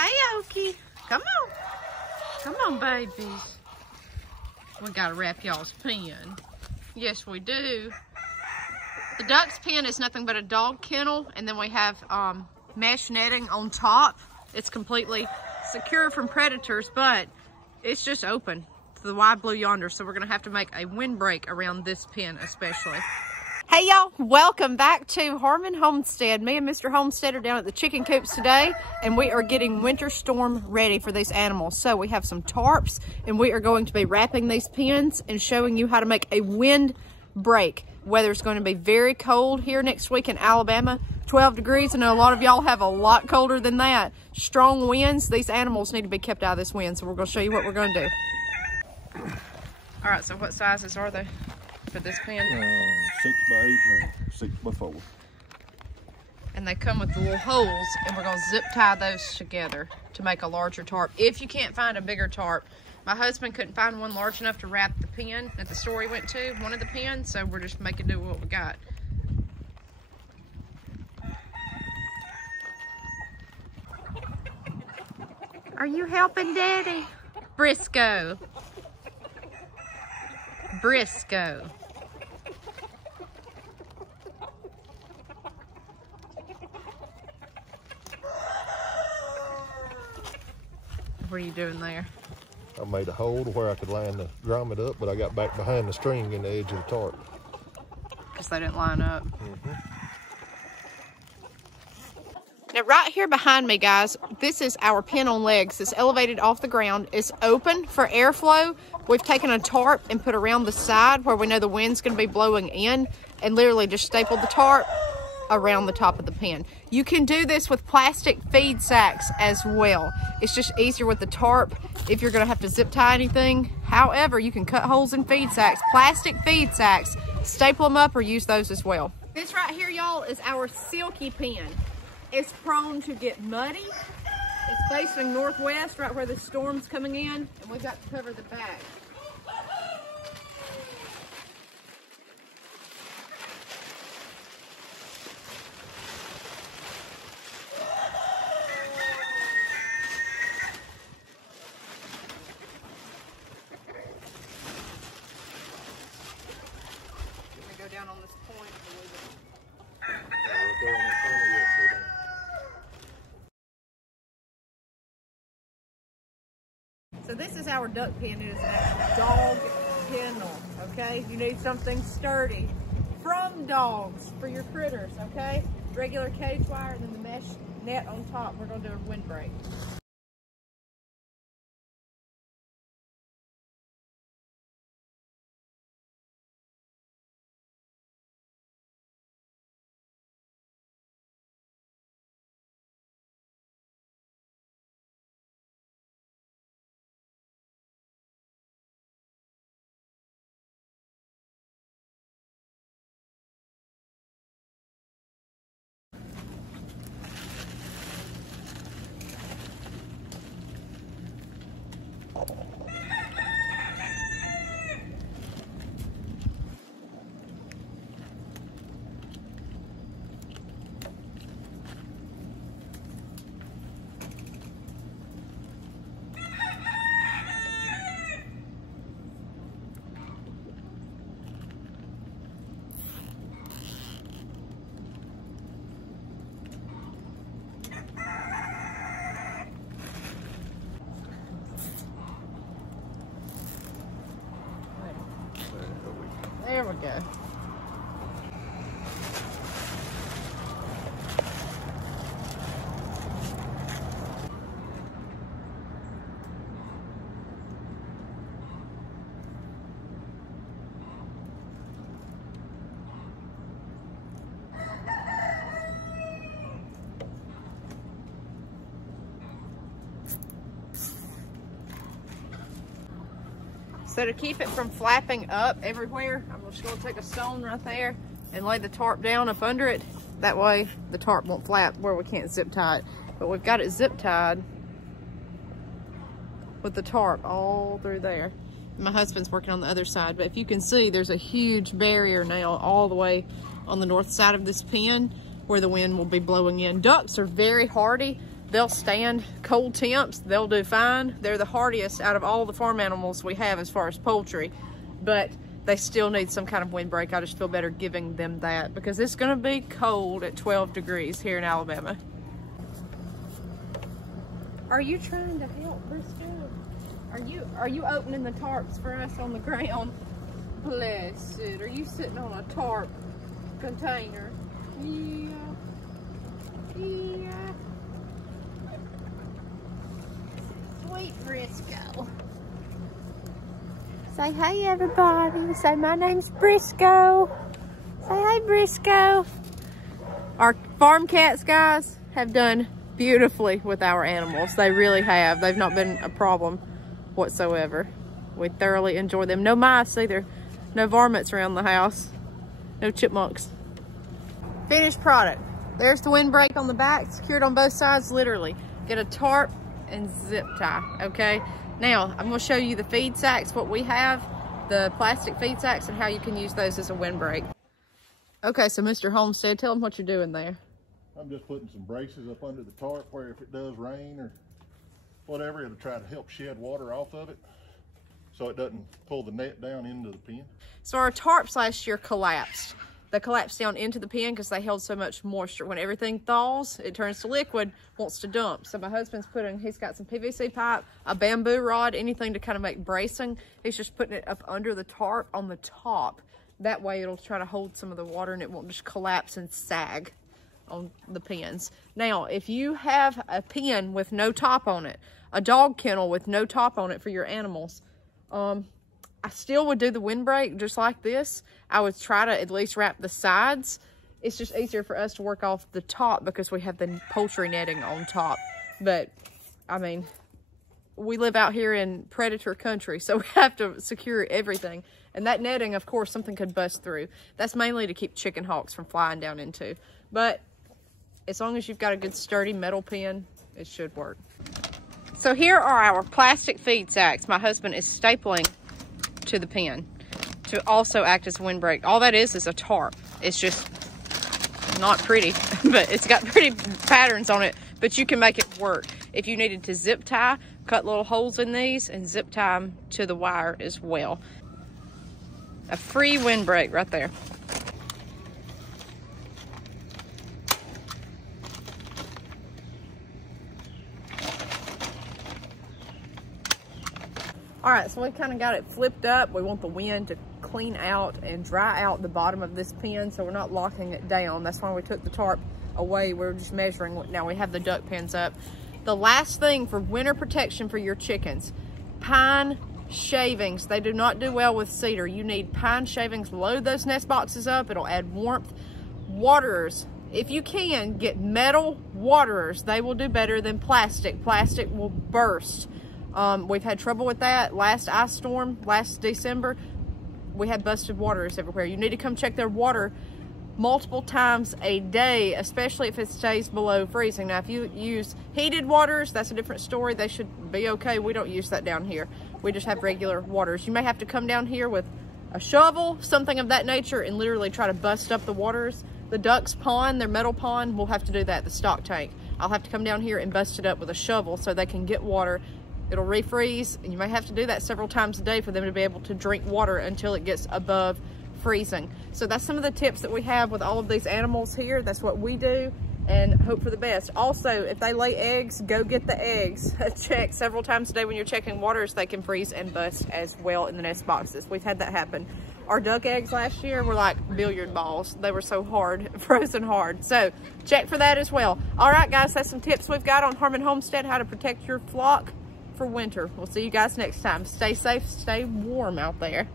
Hey, Okie. Come on. Come on, babies. We gotta wrap y'all's pen. Yes, we do. The duck's pen is nothing but a dog kennel, and then we have mesh netting on top. It's completely secure from predators, but it's just open to the wide blue yonder, so we're gonna have to make a windbreak around this pen especially. Hey y'all, welcome back to Harmon Homestead. Me and Mr. Homestead are down at the chicken coops today, and we are getting winter storm ready for these animals. So we have some tarps, and we are going to be wrapping these pens and showing you how to make a windbreak. Weather's going to be very cold here next week in Alabama, 12 degrees. I know a lot of y'all have a lot colder than that. Strong winds, these animals need to be kept out of this wind, so we're gonna show you what we're gonna do. All right, so what sizes are they for this pen? 6 by 8 and 6 by 4. And they come with the little holes, and we're gonna zip tie those together to make a larger tarp. If you can't find a bigger tarp, my husband couldn't find one large enough to wrap the pen at the store he went to, one of the pens, so we're just making do with what we got. Are you helping Daddy? Briscoe. Briscoe. What are you doing there? I made a hole to where I could line the grommet up, but I got back behind the string in the edge of the tarp. Because they didn't line up. Now right here behind me, guys, this is our pen on legs. It's elevated off the ground. It's open for airflow. We've taken a tarp and put around the side where we know the wind's going to be blowing in, and literally just stapled the tarp around the top of the pen. You can do this with plastic feed sacks as well. It's just easier with the tarp if you're going to have to zip tie anything. However, you can cut holes in feed sacks, plastic feed sacks, staple them up, or use those as well. This right here, y'all, is our silky pen. It's prone to get muddy. It's facing northwest, right where the storm's coming in, and we've got to cover the back. Go down on this point a little bit. So this is our duck pen. It is a dog kennel, okay? You need something sturdy from dogs for your critters, okay? Regular cage wire and then the mesh net on top. We're gonna do a windbreak. There we go. So to keep it from flapping up everywhere, I'm just going to take a stone right there and lay the tarp down up under it. That way the tarp won't flap where we can't zip tie it. But we've got it zip tied with the tarp all through there. My husband's working on the other side, but if you can see, there's a huge barrier now all the way on the north side of this pen where the wind will be blowing in. Ducks are very hardy, They'll stand cold temps. They'll do fine. They're the hardiest out of all the farm animals we have as far as poultry, but they still need some kind of windbreak. I just feel better giving them that because it's gonna be cold at 12 degrees here in Alabama. Are you trying to help Briscoe? Are you opening the tarps for us on the ground? Bless it. Are you sitting on a tarp container? Yeah. Yeah. Sweet Briscoe. Say hey everybody. Say my name's Briscoe. Say hey Briscoe. Our farm cats, guys, have done beautifully with our animals. They really have. They've not been a problem whatsoever. We thoroughly enjoy them. No mice either. No varmints around the house. No chipmunks. Finished product. There's the windbreak on the back, secured on both sides, literally. Get a tarp and zip tie, okay? Now, I'm gonna show you the feed sacks, what we have, the plastic feed sacks, and how you can use those as a windbreak. Okay, so Mr. Homestead, tell them what you're doing there. I'm just putting some braces up under the tarp where if it does rain or whatever, it'll try to help shed water off of it so it doesn't pull the net down into the pen. So our tarps last year collapsed. They collapsed down into the pen because they held so much moisture. When everything thaws, it turns to liquid, wants to dump. So my husband's he's got some PVC pipe, a bamboo rod, anything to kind of make bracing. He's just putting it up under the tarp on the top. That way it'll try to hold some of the water and it won't just collapse and sag on the pens. Now, if you have a pen with no top on it, a dog kennel with no top on it for your animals, I still would do the windbreak just like this. I would try to at least wrap the sides. It's just easier for us to work off the top because we have the poultry netting on top. But, I mean, we live out here in predator country, so we have to secure everything. And that netting, of course, something could bust through. That's mainly to keep chicken hawks from flying down into. But as long as you've got a good sturdy metal pen, it should work. So here are our plastic feed sacks. My husband is stapling to the pen to also act as windbreak. All that is a tarp. It's just not pretty, but it's got pretty patterns on it, but you can make it work. If you needed to zip tie, cut little holes in these and zip tie them to the wire as well. A free windbreak right there. All right, so we've kind of got it flipped up. We want the wind to clean out and dry out the bottom of this pen so we're not locking it down. That's why we took the tarp away. We're just measuring. Now we have the duck pens up. The last thing for winter protection for your chickens, pine shavings. They do not do well with cedar. You need pine shavings. Load those nest boxes up. It'll add warmth. Waterers. If you can, get metal waterers. They will do better than plastic. Plastic will burst. We've had trouble with that. Last ice storm, last December, we had busted waterers everywhere. You need to come check their water multiple times a day, especially if it stays below freezing. Now, if you use heated waters, that's a different story. They should be okay. We don't use that down here. We just have regular waters. You may have to come down here with a shovel, something of that nature, and literally try to bust up the waters. The ducks' pond, their metal pond, we'll have to do that, the stock tank. I'll have to come down here and bust it up with a shovel so they can get water. It'll refreeze, and you may have to do that several times a day for them to be able to drink water until it gets above freezing. So that's some of the tips that we have with all of these animals here. That's what we do, and hope for the best. Also, if they lay eggs, go get the eggs. Check several times a day when you're checking waters. They can freeze and bust as well in the nest boxes. We've had that happen. Our duck eggs last year were like billiard balls. They were so hard, frozen hard. So check for that as well. All right, guys, that's some tips we've got on Harmon Homestead, how to protect your flock for winter. We'll see you guys next time. Stay safe, stay warm out there.